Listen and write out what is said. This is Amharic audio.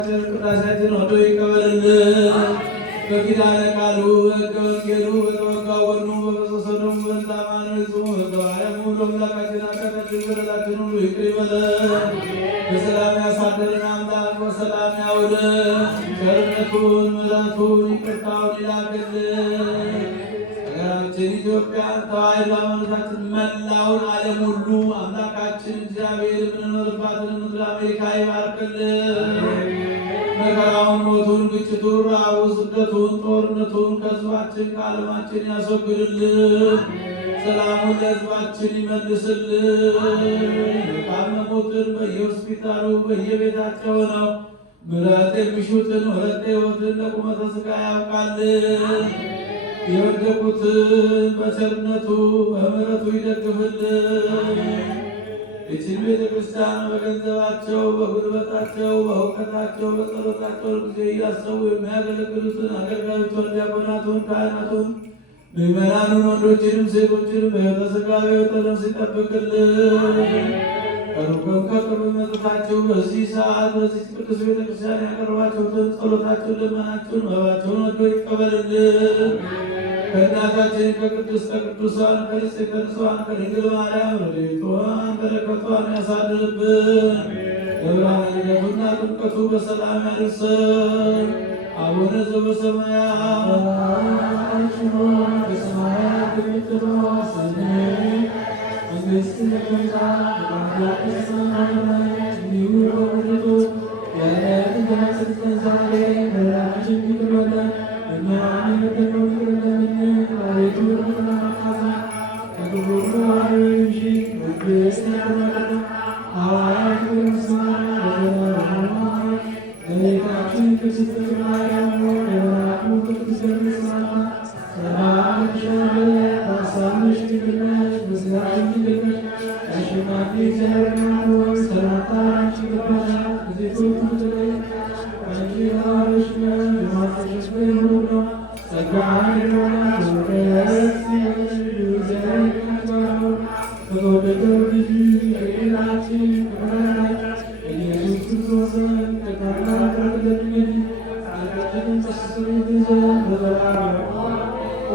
ቅዳሴያችን ወዶ ይቀበልልን። በኪዳነ ቃሉ በሕገ ወንጌሉ በተወጋው ጎኑ በፈሰሰው በእንታማን ንጹሕ በተባረሙ ለአምላካችን ኃጢአታችን በደላችን ሁሉ ይቅር ይበለን። በሰላም ያሳደረን አምላክ በሰላም ያውለን። ቸርነቱን ምሕረቱን ይቅርታውን ይላክልን። ሀገራችን ኢትዮጵያን ተዋሕዶ ሃይማኖታችን መላውን ዓለም ሁሉ አምላካችን እግዚአብሔር የምንኖርባትን ምድር አሜሪካ ይባርክልን። መከራውን፣ ሞቱን፣ ግጭቱን፣ ረሃቡ፣ ስደቱን፣ ጦርነቱን ከሕዝባችን ከዓለማችን ያስወግድልን። ሰላሙን ለሕዝባችን ይመልስልን። የታመሙትን በየሆስፒታሉ በየቤታቸው ነው ምሕረት የሚሹትን ወለተ ሕይወትን ለቁመተ ሥጋ ያብቃልን። የወደቁትን በቸርነቱ በምሕረቱ ይደግፍልን። ይህችን ቤተ ክርስቲያን በገንዘባቸው በጉልበታቸው በእውቀታቸው በጸሎታቸው ጊዜ እያሰቡ የሚያገለግሉትን አገልጋዮችን፣ ዲያቆናቱን፣ ካህናቱን፣ ምዕመናኑን ወንዶችንም ሴቶችንም በሕይወተ ሥጋ በሕይወተ ነፍስ ይጠብቅልን። ከሩቅም ከቅርብ መጥታችሁ በዚህ ሰዓት በዚህ ቅዱስ ቤተ ክርስቲያን ያቀረባችሁትን ጸሎታችሁን፣ ልመናችሁን፣ መባችሁን ወዶ ይቀበልልን። ከእናታችን ከቅድስተ ቅዱሳን ከንጽሕተ ንጹሐን ከድንግል ማርያም ረድኤቷን በረከቷን ያሳድርብን። ለብርሃነ ልደቱና ጥምቀቱ በሰላም ያድርሰን። አቡነ ዘበሰማያት በሰማያት የምትኖር ስምህ መንግሥትህ ትምጣ ፈቃድህ በሰማይ እንዲሁ በምድር የዕለት እንጀራችንን ስጠን ዛሬ በደላችንን ይቅር በለን እኛም የበደልነውን ይቅር እንደምንል አቤቱ ወደ ፈተና አታግባን ከክፉ ሁሉ አድነን እንጂ መንግሥት ያንተ ናትና ኃይል ምስጋና ለዘላለሙ አሜን። እመቤታችን ቅድስት ማርያም ሆይ የመልአኩ ቅዱስ ገብርኤል ሰላምታ ሰላም እልሻለሁ፣ በሐሳብሽ ድንግል